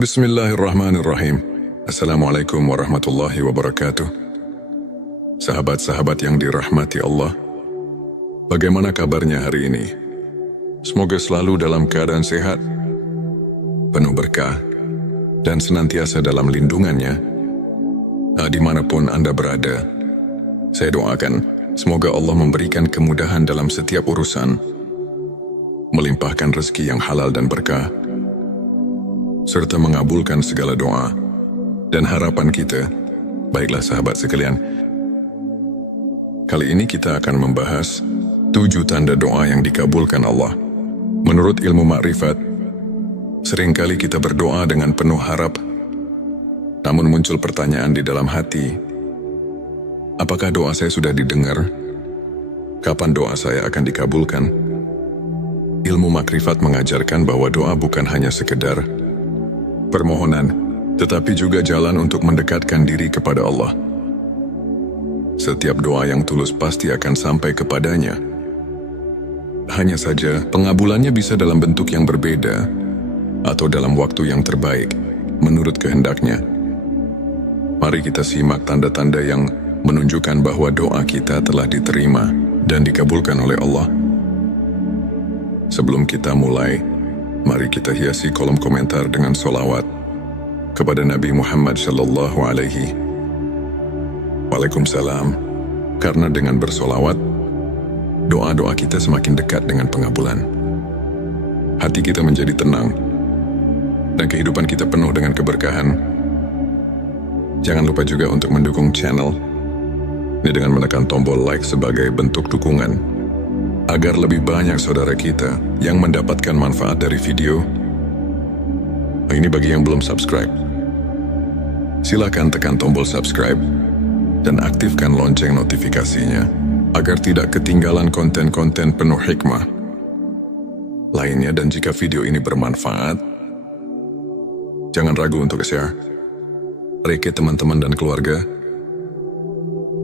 Bismillahirrahmanirrahim. Assalamualaikum warahmatullahi wabarakatuh. Sahabat-sahabat yang dirahmati Allah, bagaimana kabarnya hari ini? Semoga selalu dalam keadaan sehat, penuh berkah, dan senantiasa dalam lindungannya. Dimanapun Anda berada, saya doakan semoga Allah memberikan kemudahan dalam setiap urusan, melimpahkan rezeki yang halal dan berkah, serta mengabulkan segala doa dan harapan kita. Baiklah sahabat sekalian, kali ini kita akan membahas 7 tanda doa yang dikabulkan Allah. Menurut ilmu makrifat, seringkali kita berdoa dengan penuh harap, namun muncul pertanyaan di dalam hati, apakah doa saya sudah didengar? Kapan doa saya akan dikabulkan? Ilmu makrifat mengajarkan bahwa doa bukan hanya sekedar permohonan, tetapi juga jalan untuk mendekatkan diri kepada Allah. Setiap doa yang tulus pasti akan sampai kepadanya. Hanya saja, pengabulannya bisa dalam bentuk yang berbeda, atau dalam waktu yang terbaik, menurut kehendaknya. Mari kita simak tanda-tanda yang menunjukkan bahwa doa kita telah diterima dan dikabulkan oleh Allah. Sebelum kita mulai, mari kita hiasi kolom komentar dengan sholawat kepada Nabi Muhammad Sallallahu Alaihi Waalaikumsalam. Karena dengan bersolawat, doa-doa kita semakin dekat dengan pengabulan. Hati kita menjadi tenang, dan kehidupan kita penuh dengan keberkahan. Jangan lupa juga untuk mendukung channel ini dengan menekan tombol like sebagai bentuk dukungan, agar lebih banyak saudara kita yang mendapatkan manfaat dari video. Ini bagi yang belum subscribe. Silakan tekan tombol subscribe dan aktifkan lonceng notifikasinya agar tidak ketinggalan konten-konten penuh hikmah lainnya. Dan jika video ini bermanfaat, jangan ragu untuk share ke teman-teman dan keluarga.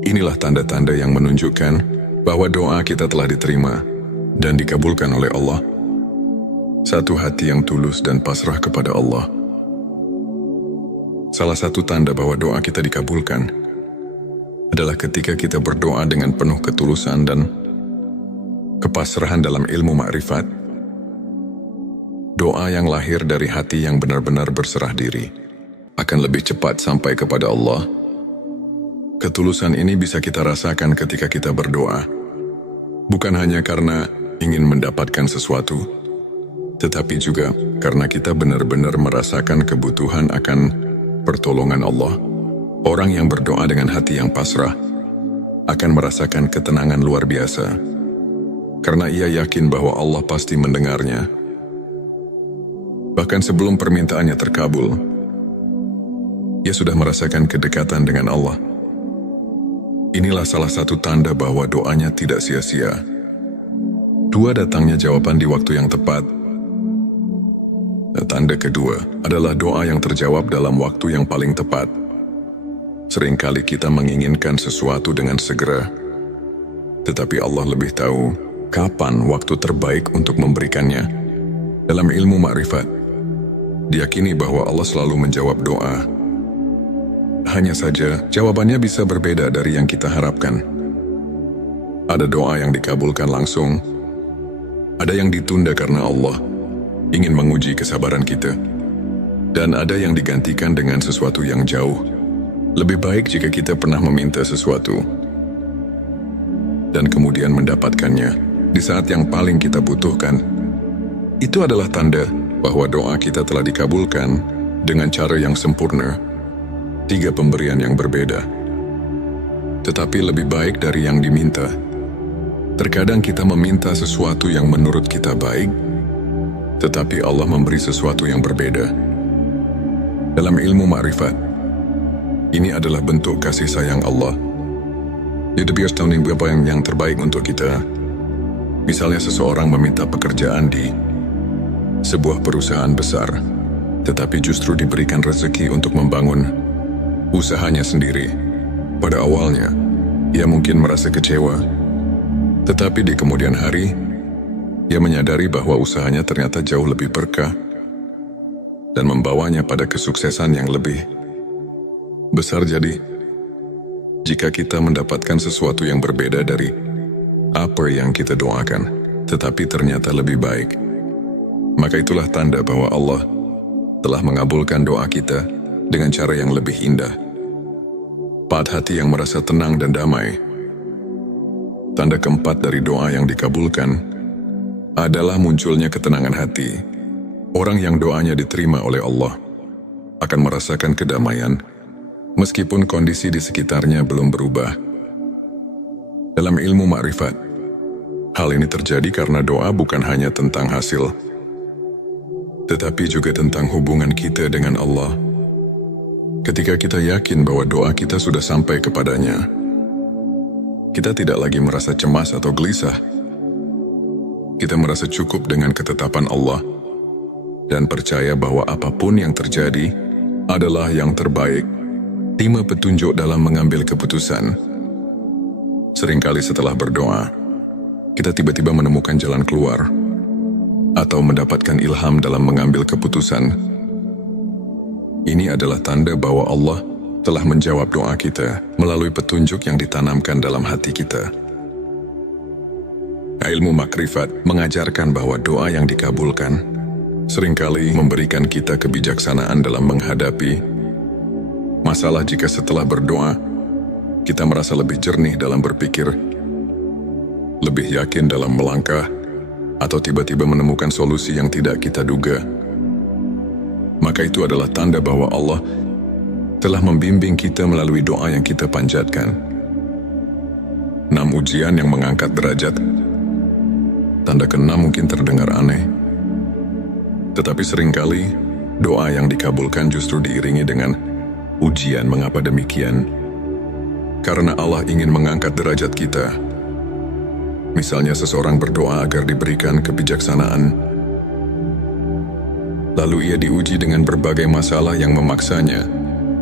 Inilah tanda-tanda yang menunjukkan bahwa doa kita telah diterima dan dikabulkan oleh Allah. Satu hati yang tulus dan pasrah kepada Allah. Salah satu tanda bahwa doa kita dikabulkan adalah ketika kita berdoa dengan penuh ketulusan dan kepasrahan dalam ilmu makrifat. Doa yang lahir dari hati yang benar-benar berserah diri akan lebih cepat sampai kepada Allah. Ketulusan ini bisa kita rasakan ketika kita berdoa, bukan hanya karena ingin mendapatkan sesuatu, tetapi juga karena kita benar-benar merasakan kebutuhan akan pertolongan Allah. Orang yang berdoa dengan hati yang pasrah akan merasakan ketenangan luar biasa, karena ia yakin bahwa Allah pasti mendengarnya. Bahkan sebelum permintaannya terkabul, ia sudah merasakan kedekatan dengan Allah. Inilah salah satu tanda bahwa doanya tidak sia-sia. 2, datangnya jawaban di waktu yang tepat. Tanda kedua adalah doa yang terjawab dalam waktu yang paling tepat. Seringkali kita menginginkan sesuatu dengan segera, tetapi Allah lebih tahu kapan waktu terbaik untuk memberikannya. Dalam ilmu makrifat, diyakini bahwa Allah selalu menjawab doa. Hanya saja, jawabannya bisa berbeda dari yang kita harapkan. Ada doa yang dikabulkan langsung, ada yang ditunda karena Allah ingin menguji kesabaran kita, dan ada yang digantikan dengan sesuatu yang jauh lebih baik jika kita pernah meminta sesuatu dan kemudian mendapatkannya di saat yang paling kita butuhkan. Itu adalah tanda bahwa doa kita telah dikabulkan dengan cara yang sempurna. 3 pemberian yang berbeda, tetapi lebih baik dari yang diminta. Terkadang kita meminta sesuatu yang menurut kita baik, tetapi Allah memberi sesuatu yang berbeda. Dalam ilmu makrifat, ini adalah bentuk kasih sayang Allah. Dia biasa tahu apa yang terbaik untuk kita. Misalnya seseorang meminta pekerjaan di sebuah perusahaan besar, tetapi justru diberikan rezeki untuk membangun usahanya sendiri. Pada awalnya, ia mungkin merasa kecewa, tetapi di kemudian hari, ia menyadari bahwa usahanya ternyata jauh lebih berkah. dan membawanya pada kesuksesan yang lebih besar. Jadi, jika kita mendapatkan sesuatu yang berbeda dari apa yang kita doakan, tetapi ternyata lebih baik, maka itulah tanda bahwa Allah telah mengabulkan doa kita dengan cara yang lebih indah. Pada hati yang merasa tenang dan damai. Tanda keempat dari doa yang dikabulkan adalah munculnya ketenangan hati. Orang yang doanya diterima oleh Allah akan merasakan kedamaian meskipun kondisi di sekitarnya belum berubah. Dalam ilmu makrifat, hal ini terjadi karena doa bukan hanya tentang hasil, tetapi juga tentang hubungan kita dengan Allah. Ketika kita yakin bahwa doa kita sudah sampai kepadanya, kita tidak lagi merasa cemas atau gelisah. Kita merasa cukup dengan ketetapan Allah dan percaya bahwa apapun yang terjadi adalah yang terbaik. Terima petunjuk dalam mengambil keputusan. Seringkali setelah berdoa, kita tiba-tiba menemukan jalan keluar atau mendapatkan ilham dalam mengambil keputusan. Ini adalah tanda bahwa Allah telah menjawab doa kita melalui petunjuk yang ditanamkan dalam hati kita. Ilmu makrifat mengajarkan bahwa doa yang dikabulkan seringkali memberikan kita kebijaksanaan dalam menghadapi masalah. Jika setelah berdoa, kita merasa lebih jernih dalam berpikir, lebih yakin dalam melangkah, atau tiba-tiba menemukan solusi yang tidak kita duga, maka itu adalah tanda bahwa Allah telah membimbing kita melalui doa yang kita panjatkan. 6 ujian yang mengangkat derajat. Tanda ke-6 mungkin terdengar aneh, tetapi seringkali doa yang dikabulkan justru diiringi dengan ujian. Mengapa demikian? Karena Allah ingin mengangkat derajat kita. Misalnya seseorang berdoa agar diberikan kebijaksanaan, lalu ia diuji dengan berbagai masalah yang memaksanya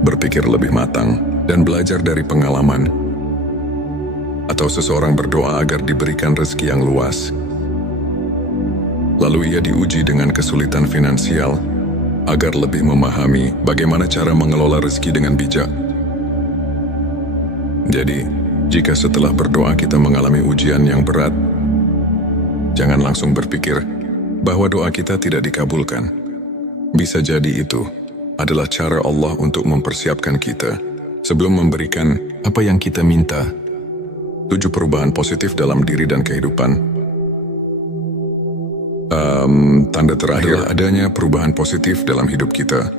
berpikir lebih matang dan belajar dari pengalaman. Atau seseorang berdoa agar diberikan rezeki yang luas, lalu ia diuji dengan kesulitan finansial agar lebih memahami bagaimana cara mengelola rezeki dengan bijak. Jadi, jika setelah berdoa kita mengalami ujian yang berat, jangan langsung berpikir bahwa doa kita tidak dikabulkan. Bisa jadi itu adalah cara Allah untuk mempersiapkan kita sebelum memberikan apa yang kita minta. 7 perubahan positif dalam diri dan kehidupan. Tanda terakhir adanya perubahan positif dalam hidup kita.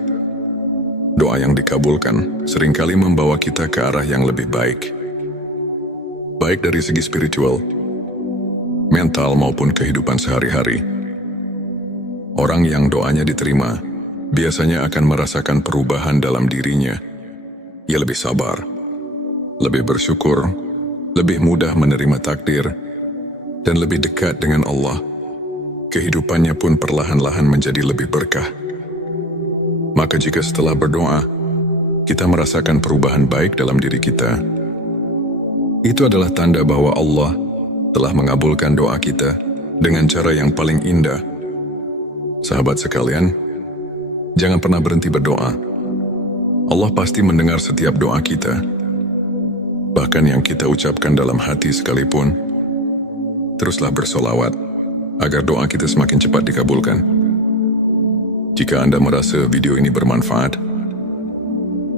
Doa yang dikabulkan seringkali membawa kita ke arah yang lebih baik. Baik dari segi spiritual, mental maupun kehidupan sehari-hari. Orang yang doanya diterima biasanya akan merasakan perubahan dalam dirinya. Ia lebih sabar, lebih bersyukur, lebih mudah menerima takdir, dan lebih dekat dengan Allah. Kehidupannya pun perlahan-lahan menjadi lebih berkah. Maka jika setelah berdoa, kita merasakan perubahan baik dalam diri kita, itu adalah tanda bahwa Allah telah mengabulkan doa kita dengan cara yang paling indah. Sahabat sekalian, jangan pernah berhenti berdoa. Allah pasti mendengar setiap doa kita. Bahkan yang kita ucapkan dalam hati sekalipun. Teruslah bersolawat agar doa kita semakin cepat dikabulkan. Jika Anda merasa video ini bermanfaat,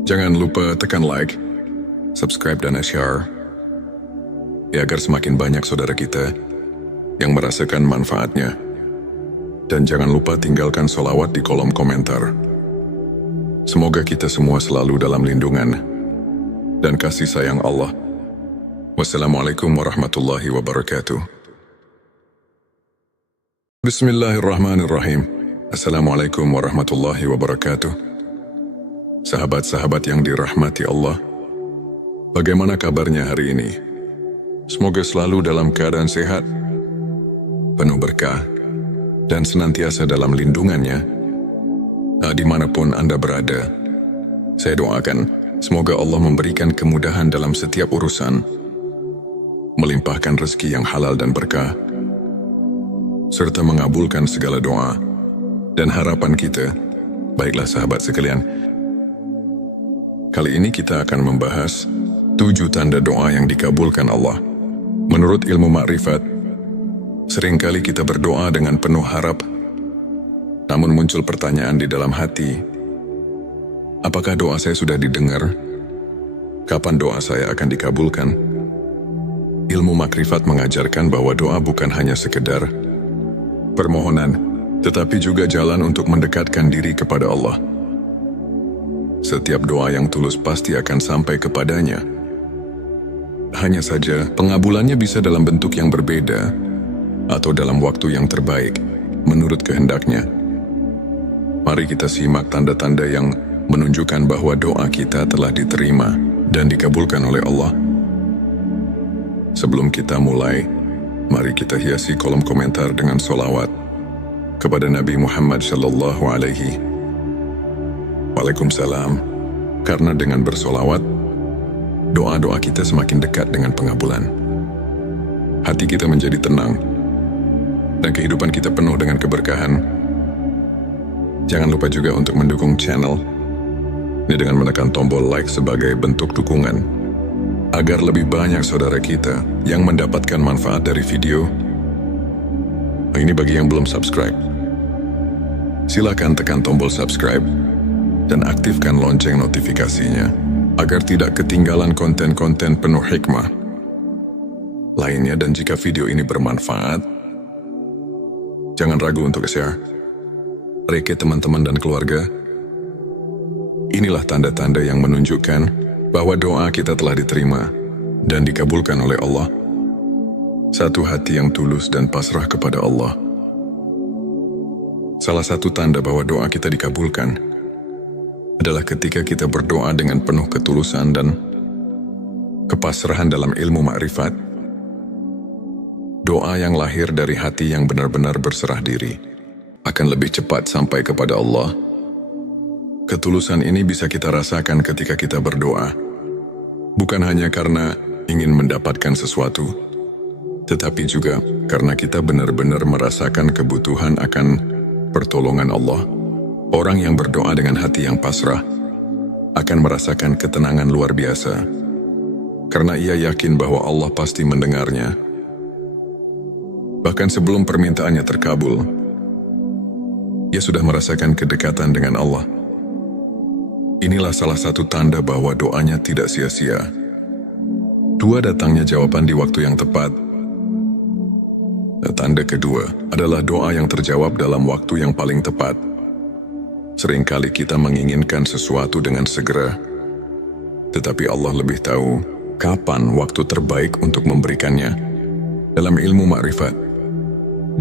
jangan lupa tekan like, subscribe dan share, ya agar semakin banyak saudara kita yang merasakan manfaatnya. Dan jangan lupa tinggalkan solawat di kolom komentar. Semoga kita semua selalu dalam lindungan dan kasih sayang Allah. Wassalamualaikum warahmatullahi wabarakatuh. Bismillahirrahmanirrahim. Assalamualaikum warahmatullahi wabarakatuh. Sahabat-sahabat yang dirahmati Allah, bagaimana kabarnya hari ini? Semoga selalu dalam keadaan sehat, penuh berkah, dan senantiasa dalam lindungannya. Dimanapun Anda berada, saya doakan semoga Allah memberikan kemudahan dalam setiap urusan, melimpahkan rezeki yang halal dan berkah, serta mengabulkan segala doa dan harapan kita Baiklah sahabat sekalian, kali ini kita akan membahas 7 tanda doa yang dikabulkan Allah. Menurut ilmu makrifat, seringkali kita berdoa dengan penuh harap, namun muncul pertanyaan di dalam hati, apakah doa saya sudah didengar? Kapan doa saya akan dikabulkan? Ilmu makrifat mengajarkan bahwa doa bukan hanya sekedar permohonan, tetapi juga jalan untuk mendekatkan diri kepada Allah. Setiap doa yang tulus pasti akan sampai kepadanya. Hanya saja, pengabulannya bisa dalam bentuk yang berbeda atau dalam waktu yang terbaik, menurut kehendaknya. Mari kita simak tanda-tanda yang menunjukkan bahwa doa kita telah diterima dan dikabulkan oleh Allah. Sebelum kita mulai, mari kita hiasi kolom komentar dengan sholawat kepada Nabi Muhammad Sallallahu Alaihi Waalaikumsalam. Karena dengan bersolawat, doa-doa kita semakin dekat dengan pengabulan. Hati kita menjadi tenang, dan kehidupan kita penuh dengan keberkahan. Jangan lupa juga untuk mendukung channel ini dengan menekan tombol like sebagai bentuk dukungan, agar lebih banyak saudara kita yang mendapatkan manfaat dari video. Ini bagi yang belum subscribe. Silakan tekan tombol subscribe dan aktifkan lonceng notifikasinya, agar tidak ketinggalan konten-konten penuh hikmah lainnya. Dan jika video ini bermanfaat, jangan ragu untuk share ke teman-teman dan keluarga. Inilah tanda-tanda yang menunjukkan bahwa doa kita telah diterima dan dikabulkan oleh Allah. Satu hati yang tulus dan pasrah kepada Allah. Salah satu tanda bahwa doa kita dikabulkan adalah ketika kita berdoa dengan penuh ketulusan dan kepasrahan dalam ilmu makrifat. Doa yang lahir dari hati yang benar-benar berserah diri akan lebih cepat sampai kepada Allah. Ketulusan ini bisa kita rasakan ketika kita berdoa, bukan hanya karena ingin mendapatkan sesuatu, tetapi juga karena kita benar-benar merasakan kebutuhan akan pertolongan Allah. Orang yang berdoa dengan hati yang pasrah akan merasakan ketenangan luar biasa, karena ia yakin bahwa Allah pasti mendengarnya. Bahkan sebelum permintaannya terkabul, ia sudah merasakan kedekatan dengan Allah. Inilah salah satu tanda bahwa doanya tidak sia-sia. 2, datangnya jawaban di waktu yang tepat. Tanda kedua adalah doa yang terjawab dalam waktu yang paling tepat. Seringkali kita menginginkan sesuatu dengan segera, tetapi Allah lebih tahu kapan waktu terbaik untuk memberikannya. Dalam ilmu makrifat,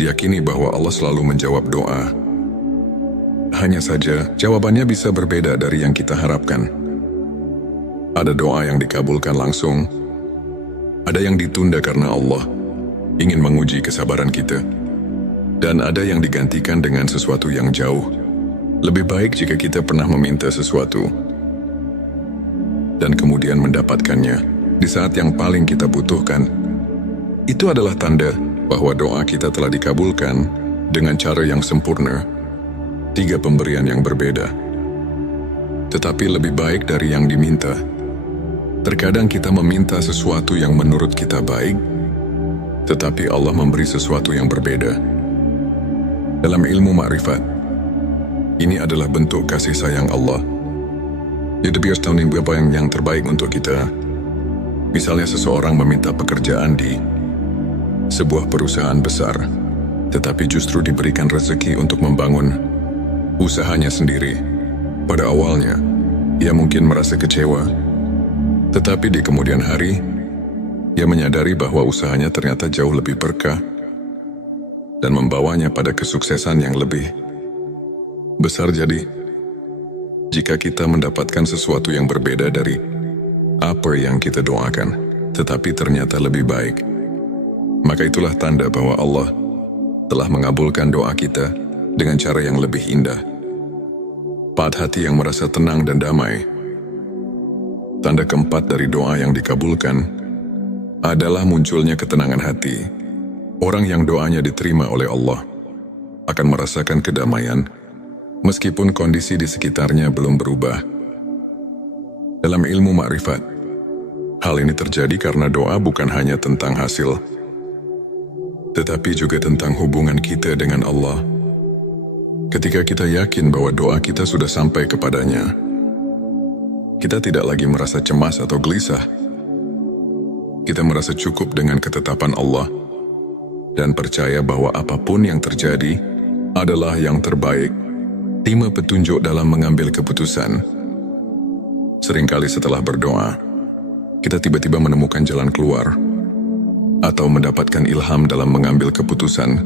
diyakini bahwa Allah selalu menjawab doa. Hanya saja, jawabannya bisa berbeda dari yang kita harapkan. Ada doa yang dikabulkan langsung, ada yang ditunda karena Allah ingin menguji kesabaran kita, dan ada yang digantikan dengan sesuatu yang jauh lebih baik jika kita pernah meminta sesuatu dan kemudian mendapatkannya di saat yang paling kita butuhkan. Itu adalah tanda bahwa doa kita telah dikabulkan dengan cara yang sempurna. 3 pemberian yang berbeda, tetapi lebih baik dari yang diminta. Terkadang kita meminta sesuatu yang menurut kita baik, tetapi Allah memberi sesuatu yang berbeda. Dalam ilmu makrifat, ini adalah bentuk kasih sayang Allah. Dia biasa tahu apa yang terbaik untuk kita. Misalnya seseorang meminta pekerjaan di sebuah perusahaan besar, tetapi justru diberikan rezeki untuk membangun usahanya sendiri. Pada awalnya, ia mungkin merasa kecewa, tetapi di kemudian hari, ia menyadari bahwa usahanya ternyata jauh lebih berkah dan membawanya pada kesuksesan yang lebih besar. Jadi, jika kita mendapatkan sesuatu yang berbeda dari apa yang kita doakan, tetapi ternyata lebih baik, maka itulah tanda bahwa Allah telah mengabulkan doa kita dengan cara yang lebih indah. 4, hati yang merasa tenang dan damai. Tanda keempat dari doa yang dikabulkan adalah munculnya ketenangan hati. Orang yang doanya diterima oleh Allah akan merasakan kedamaian meskipun kondisi di sekitarnya belum berubah. Dalam ilmu makrifat, hal ini terjadi karena doa bukan hanya tentang hasil, tetapi juga tentang hubungan kita dengan Allah. Ketika kita yakin bahwa doa kita sudah sampai kepadanya, kita tidak lagi merasa cemas atau gelisah. Kita merasa cukup dengan ketetapan Allah dan percaya bahwa apapun yang terjadi adalah yang terbaik. Terima petunjuk dalam mengambil keputusan. Seringkali setelah berdoa, kita tiba-tiba menemukan jalan keluar atau mendapatkan ilham dalam mengambil keputusan.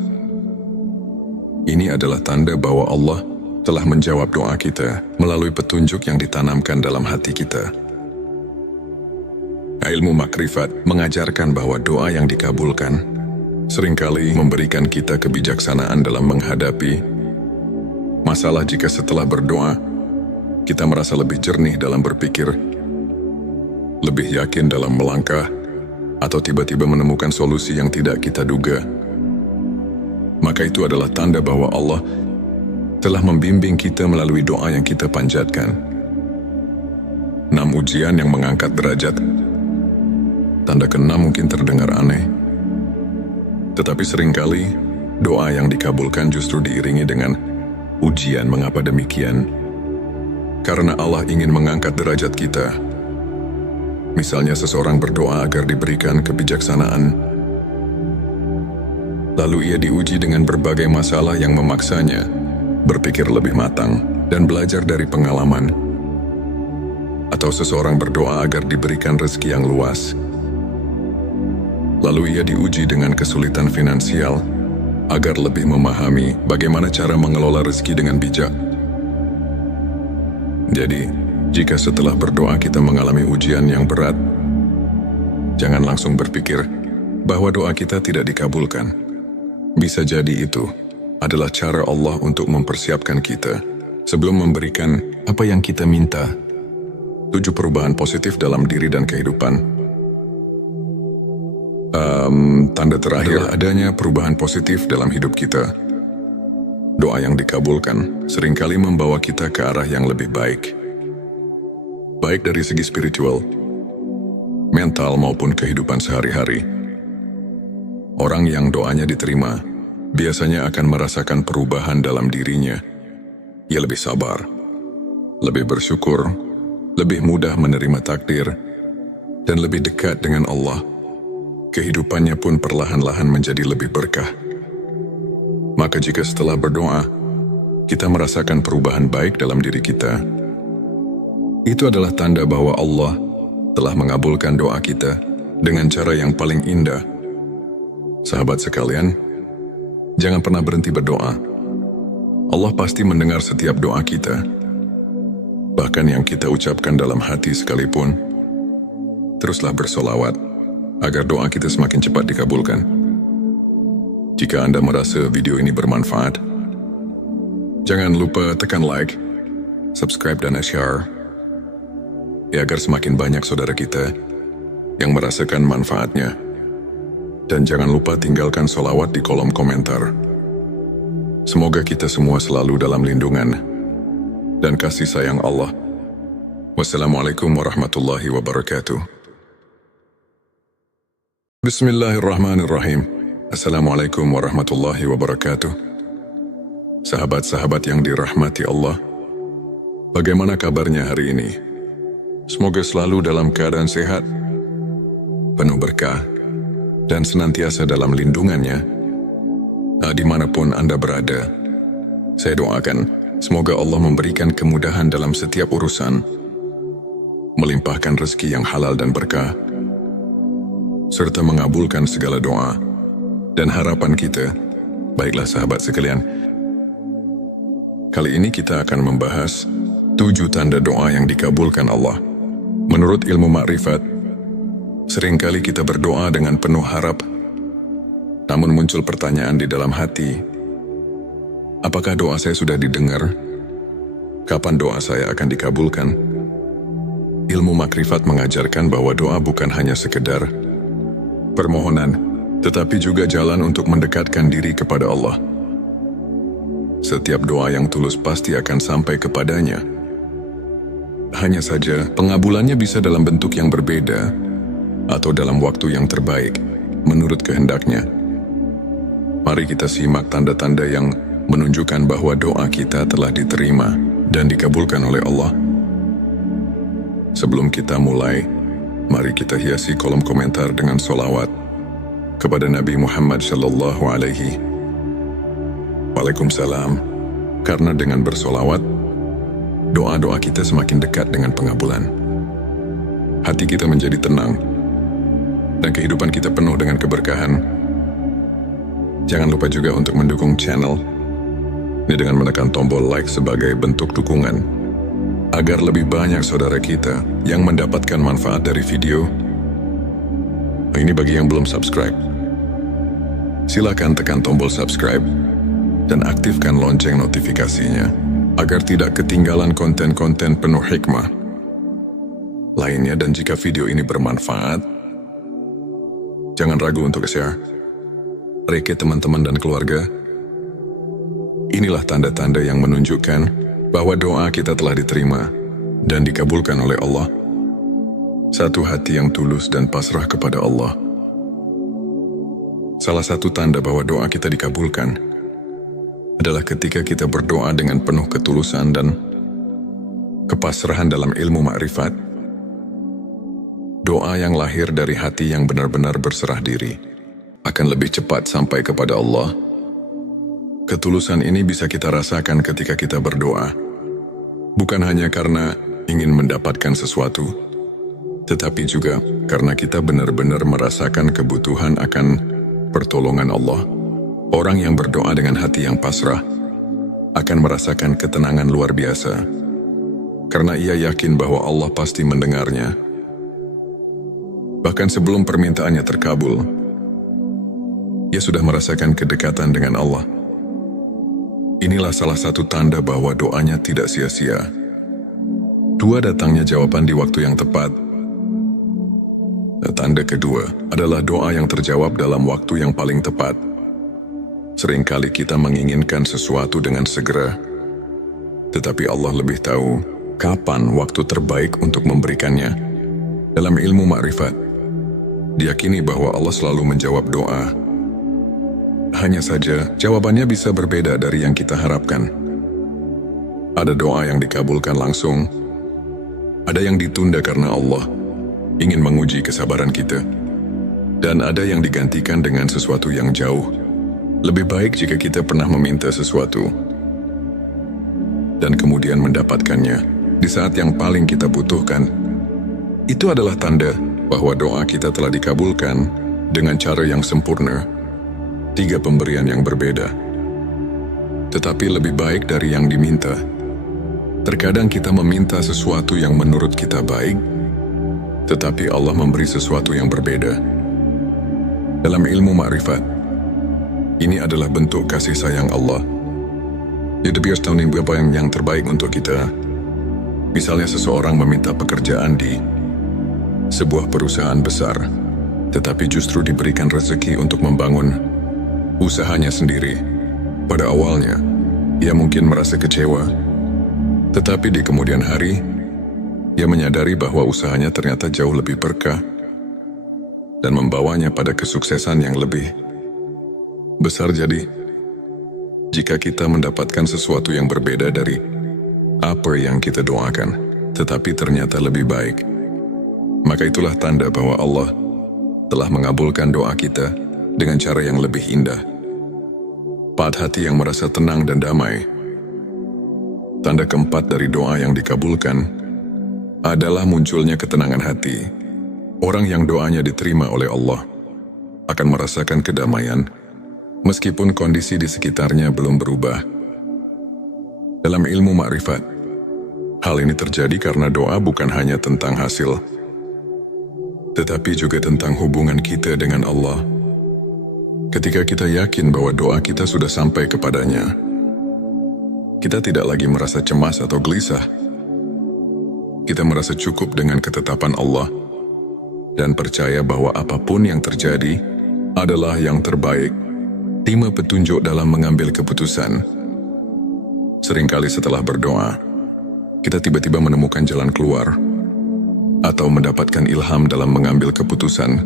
Ini adalah tanda bahwa Allah telah menjawab doa kita melalui petunjuk yang ditanamkan dalam hati kita. Ilmu makrifat mengajarkan bahwa doa yang dikabulkan seringkali memberikan kita kebijaksanaan dalam menghadapi masalah. Jika setelah berdoa, kita merasa lebih jernih dalam berpikir, lebih yakin dalam melangkah, atau tiba-tiba menemukan solusi yang tidak kita duga, maka itu adalah tanda bahwa Allah telah membimbing kita melalui doa yang kita panjatkan. 6 ujian yang mengangkat derajat. Tanda ke-6 mungkin terdengar aneh, tetapi seringkali doa yang dikabulkan justru diiringi dengan ujian. Mengapa demikian? Karena Allah ingin mengangkat derajat kita. Misalnya seseorang berdoa agar diberikan kebijaksanaan, lalu ia diuji dengan berbagai masalah yang memaksanya berpikir lebih matang dan belajar dari pengalaman. Atau seseorang berdoa agar diberikan rezeki yang luas, lalu ia diuji dengan kesulitan finansial agar lebih memahami bagaimana cara mengelola rezeki dengan bijak. Jadi, jika setelah berdoa kita mengalami ujian yang berat, jangan langsung berpikir bahwa doa kita tidak dikabulkan. Bisa jadi itu adalah cara Allah untuk mempersiapkan kita sebelum memberikan apa yang kita minta. 7 perubahan positif dalam diri dan kehidupan. Tanda terakhir adanya perubahan positif dalam hidup kita. Doa yang dikabulkan seringkali membawa kita ke arah yang lebih baik. Baik dari segi spiritual, mental maupun kehidupan sehari-hari. Orang yang doanya diterima biasanya akan merasakan perubahan dalam dirinya. Ia lebih sabar, lebih bersyukur, lebih mudah menerima takdir, dan lebih dekat dengan Allah. Kehidupannya pun perlahan-lahan menjadi lebih berkah. Maka jika setelah berdoa, kita merasakan perubahan baik dalam diri kita, itu adalah tanda bahwa Allah telah mengabulkan doa kita dengan cara yang paling indah. Sahabat sekalian, jangan pernah berhenti berdoa. Allah pasti mendengar setiap doa kita. Bahkan yang kita ucapkan dalam hati sekalipun. Teruslah bersolawat agar doa kita semakin cepat dikabulkan. Jika Anda merasa video ini bermanfaat, jangan lupa tekan like, subscribe dan share, ya agar semakin banyak saudara kita yang merasakan manfaatnya. Dan jangan lupa tinggalkan solawat di kolom komentar. Semoga kita semua selalu dalam lindungan dan kasih sayang Allah. Wassalamualaikum warahmatullahi wabarakatuh. Bismillahirrahmanirrahim. Assalamualaikum warahmatullahi wabarakatuh. Sahabat-sahabat yang dirahmati Allah, bagaimana kabarnya hari ini? Semoga selalu dalam keadaan sehat, penuh berkah, dan senantiasa dalam lindungannya. Dimanapun Anda berada, saya doakan semoga Allah memberikan kemudahan dalam setiap urusan, melimpahkan rezeki yang halal dan berkah, serta mengabulkan segala doa dan harapan kita. Baiklah sahabat sekalian, kali ini kita akan membahas 7 tanda doa yang dikabulkan Allah. Menurut ilmu makrifat, seringkali kita berdoa dengan penuh harap, namun muncul pertanyaan di dalam hati, apakah doa saya sudah didengar? Kapan doa saya akan dikabulkan? Ilmu makrifat mengajarkan bahwa doa bukan hanya sekedar permohonan, tetapi juga jalan untuk mendekatkan diri kepada Allah. setiap doa yang tulus pasti akan sampai kepadanya. Hanya saja, pengabulannya bisa dalam bentuk yang berbeda atau dalam waktu yang terbaik, menurut kehendaknya. Mari kita simak tanda-tanda yang menunjukkan bahwa doa kita telah diterima dan dikabulkan oleh Allah. Sebelum kita mulai, mari kita hiasi kolom komentar dengan sholawat kepada Nabi Muhammad Sallallahu Alaihi Waalaikumsalam. Karena dengan bersolawat, doa-doa kita semakin dekat dengan pengabulan. Hati kita menjadi tenang, dan kehidupan kita penuh dengan keberkahan. Jangan lupa juga untuk mendukung channel ini dengan menekan tombol like sebagai bentuk dukungan, agar lebih banyak saudara kita yang mendapatkan manfaat dari video. Ini bagi yang belum subscribe. Silakan tekan tombol subscribe dan aktifkan lonceng notifikasinya agar tidak ketinggalan konten-konten penuh hikmah lainnya. Dan jika video ini bermanfaat, jangan ragu untuk share ke teman-teman dan keluarga. Inilah tanda-tanda yang menunjukkan bahwa doa kita telah diterima dan dikabulkan oleh Allah. Satu hati yang tulus dan pasrah kepada Allah. Salah satu tanda bahwa doa kita dikabulkan adalah ketika kita berdoa dengan penuh ketulusan dan kepasrahan dalam ilmu makrifat. Doa yang lahir dari hati yang benar-benar berserah diri akan lebih cepat sampai kepada Allah. Ketulusan ini bisa kita rasakan ketika kita berdoa, bukan hanya karena ingin mendapatkan sesuatu, tetapi juga karena kita benar-benar merasakan kebutuhan akan pertolongan Allah. Orang yang berdoa dengan hati yang pasrah akan merasakan ketenangan luar biasa, karena ia yakin bahwa Allah pasti mendengarnya. Bahkan sebelum permintaannya terkabul, ia sudah merasakan kedekatan dengan Allah. Inilah salah satu tanda bahwa doanya tidak sia-sia. Dua, datangnya jawaban di waktu yang tepat. Tanda kedua adalah doa yang terjawab dalam waktu yang paling tepat. Seringkali kita menginginkan sesuatu dengan segera, tetapi Allah lebih tahu kapan waktu terbaik untuk memberikannya. Dalam ilmu makrifat, diyakini bahwa Allah selalu menjawab doa. Hanya saja, jawabannya bisa berbeda dari yang kita harapkan. Ada doa yang dikabulkan langsung, ada yang ditunda karena Allah ingin menguji kesabaran kita, dan ada yang digantikan dengan sesuatu yang jauh lebih baik jika kita pernah meminta sesuatu dan kemudian mendapatkannya di saat yang paling kita butuhkan. Itu adalah tanda bahwa doa kita telah dikabulkan dengan cara yang sempurna. 3 pemberian yang berbeda, tetapi lebih baik dari yang diminta. Terkadang kita meminta sesuatu yang menurut kita baik, tetapi Allah memberi sesuatu yang berbeda. Dalam ilmu makrifat, ini adalah bentuk kasih sayang Allah. Dia biasa tahu apa yang terbaik untuk kita. Misalnya seseorang meminta pekerjaan di sebuah perusahaan besar, tetapi justru diberikan rezeki untuk membangun usahanya sendiri. Pada awalnya, ia mungkin merasa kecewa, tetapi di kemudian hari, ia menyadari bahwa usahanya ternyata jauh lebih berkah dan membawanya pada kesuksesan yang lebih besar. Jadi, jika kita mendapatkan sesuatu yang berbeda dari apa yang kita doakan, tetapi ternyata lebih baik, maka itulah tanda bahwa Allah telah mengabulkan doa kita dengan cara yang lebih indah. 4 hati yang merasa tenang dan damai. Tanda keempat dari doa yang dikabulkan adalah munculnya ketenangan hati. Orang yang doanya diterima oleh Allah akan merasakan kedamaian meskipun kondisi di sekitarnya belum berubah. Dalam ilmu makrifat, hal ini terjadi karena doa bukan hanya tentang hasil, tetapi juga tentang hubungan kita dengan Allah. Ketika kita yakin bahwa doa kita sudah sampai kepadanya, kita tidak lagi merasa cemas atau gelisah. Kita merasa cukup dengan ketetapan Allah dan percaya bahwa apapun yang terjadi adalah yang terbaik. 5 petunjuk dalam mengambil keputusan. Seringkali setelah berdoa, kita tiba-tiba menemukan jalan keluar atau mendapatkan ilham dalam mengambil keputusan.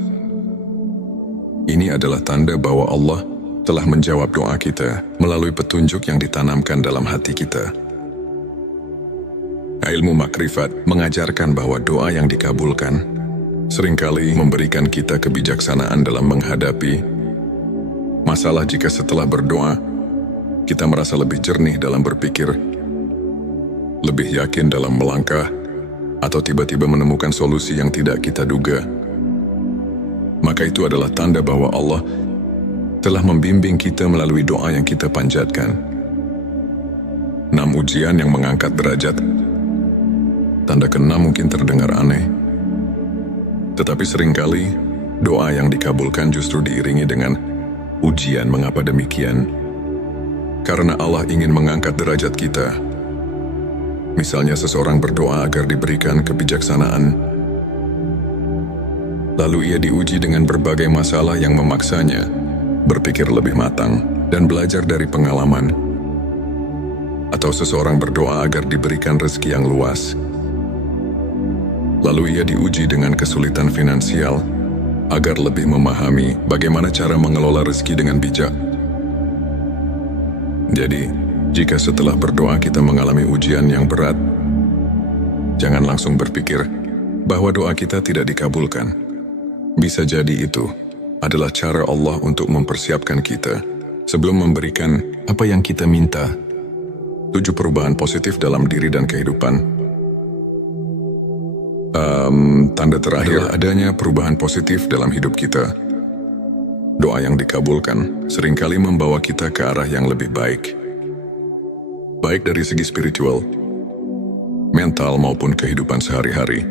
Ini adalah tanda bahwa Allah telah menjawab doa kita melalui petunjuk yang ditanamkan dalam hati kita. Ilmu makrifat mengajarkan bahwa doa yang dikabulkan seringkali memberikan kita kebijaksanaan dalam menghadapi masalah. Jika setelah berdoa, kita merasa lebih jernih dalam berpikir, lebih yakin dalam melangkah, atau tiba-tiba menemukan solusi yang tidak kita duga, maka itu adalah tanda bahwa Allah telah membimbing kita melalui doa yang kita panjatkan. 6 ujian yang mengangkat derajat. Tanda ke-6 mungkin terdengar aneh, tetapi seringkali doa yang dikabulkan justru diiringi dengan ujian. Mengapa demikian? Karena Allah ingin mengangkat derajat kita. Misalnya seseorang berdoa agar diberikan kebijaksanaan, lalu ia diuji dengan berbagai masalah yang memaksanya berpikir lebih matang dan belajar dari pengalaman. Atau seseorang berdoa agar diberikan rezeki yang luas, lalu ia diuji dengan kesulitan finansial agar lebih memahami bagaimana cara mengelola rezeki dengan bijak. Jadi, jika setelah berdoa kita mengalami ujian yang berat, jangan langsung berpikir bahwa doa kita tidak dikabulkan. Bisa jadi itu adalah cara Allah untuk mempersiapkan kita sebelum memberikan apa yang kita minta. 7 perubahan positif dalam diri dan kehidupan. Tanda terakhir adanya perubahan positif dalam hidup kita. Doa yang dikabulkan seringkali membawa kita ke arah yang lebih baik. Baik dari segi spiritual, mental maupun kehidupan sehari-hari.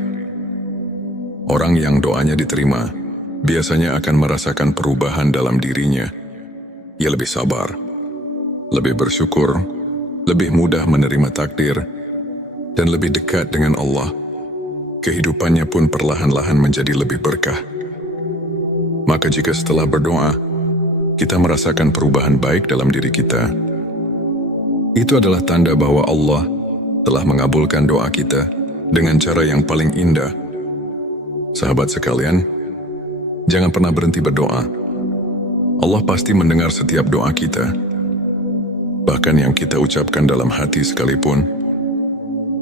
Orang yang doanya diterima biasanya akan merasakan perubahan dalam dirinya. Ia lebih sabar, lebih bersyukur, lebih mudah menerima takdir, dan lebih dekat dengan Allah. Kehidupannya pun perlahan-lahan menjadi lebih berkah. Maka jika setelah berdoa, kita merasakan perubahan baik dalam diri kita, itu adalah tanda bahwa Allah telah mengabulkan doa kita dengan cara yang paling indah. Sahabat sekalian, jangan pernah berhenti berdoa. Allah pasti mendengar setiap doa kita, bahkan yang kita ucapkan dalam hati sekalipun.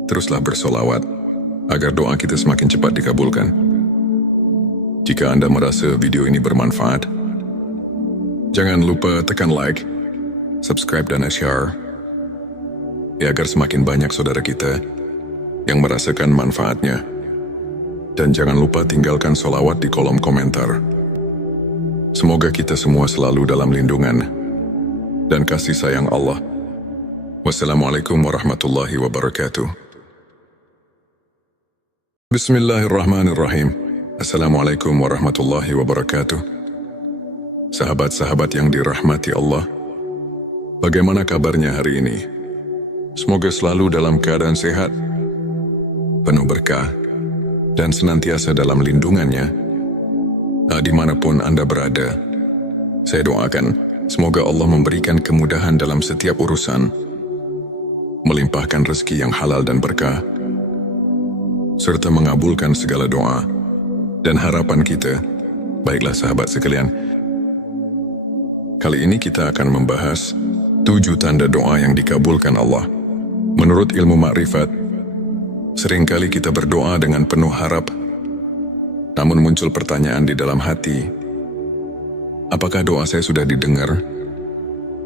Teruslah bersolawat agar doa kita semakin cepat dikabulkan. Jika Anda merasa video ini bermanfaat, jangan lupa tekan like, subscribe dan share, ya agar semakin banyak saudara kita yang merasakan manfaatnya. Dan jangan lupa tinggalkan solawat di kolom komentar. Semoga kita semua selalu dalam lindungan dan kasih sayang Allah. Wassalamualaikum warahmatullahi wabarakatuh. Bismillahirrahmanirrahim. Assalamualaikum warahmatullahi wabarakatuh. Sahabat-sahabat yang dirahmati Allah, bagaimana kabarnya hari ini? Semoga selalu dalam keadaan sehat, penuh berkah, dan senantiasa dalam lindungannya. Dimanapun Anda berada, saya doakan semoga Allah memberikan kemudahan dalam setiap urusan, melimpahkan rezeki yang halal dan berkah, serta mengabulkan segala doa dan harapan kita. Baiklah sahabat sekalian, kali ini kita akan membahas 7 tanda doa yang dikabulkan Allah. Menurut ilmu makrifat, seringkali kita berdoa dengan penuh harap, namun muncul pertanyaan di dalam hati, apakah doa saya sudah didengar?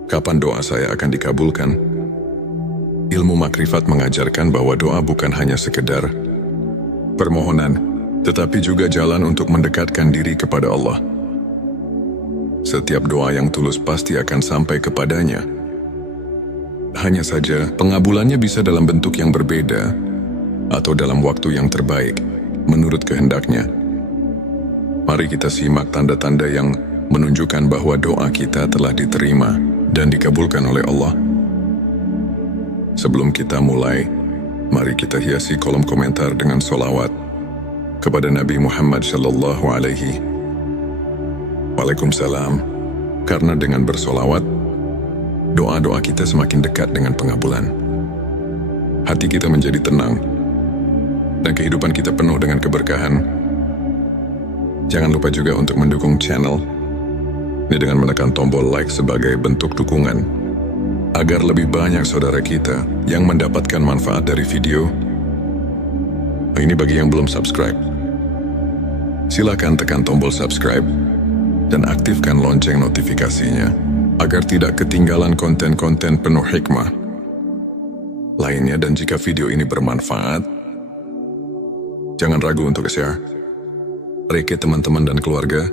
Kapan doa saya akan dikabulkan? Ilmu makrifat mengajarkan bahwa doa bukan hanya sekedar permohonan, tetapi juga jalan untuk mendekatkan diri kepada Allah. Setiap doa yang tulus pasti akan sampai kepadanya. Hanya saja, pengabulannya bisa dalam bentuk yang berbeda atau dalam waktu yang terbaik, menurut kehendaknya. Mari kita simak tanda-tanda yang menunjukkan bahwa doa kita telah diterima dan dikabulkan oleh Allah. Sebelum kita mulai, mari kita hiasi kolom komentar dengan solawat kepada Nabi Muhammad Sallallahu Alaihi Waalaikumsalam. Karena dengan bersolawat, doa-doa kita semakin dekat dengan pengabulan. hati kita menjadi tenang, dan kehidupan kita penuh dengan keberkahan. Jangan lupa juga untuk mendukung channel ini dengan menekan tombol like sebagai bentuk dukungan, agar lebih banyak saudara kita yang mendapatkan manfaat dari video. Ini bagi yang belum subscribe. Silakan tekan tombol subscribe dan aktifkan lonceng notifikasinya agar tidak ketinggalan konten-konten penuh hikmah lainnya. Dan jika video ini bermanfaat, jangan ragu untuk share ke teman-teman dan keluarga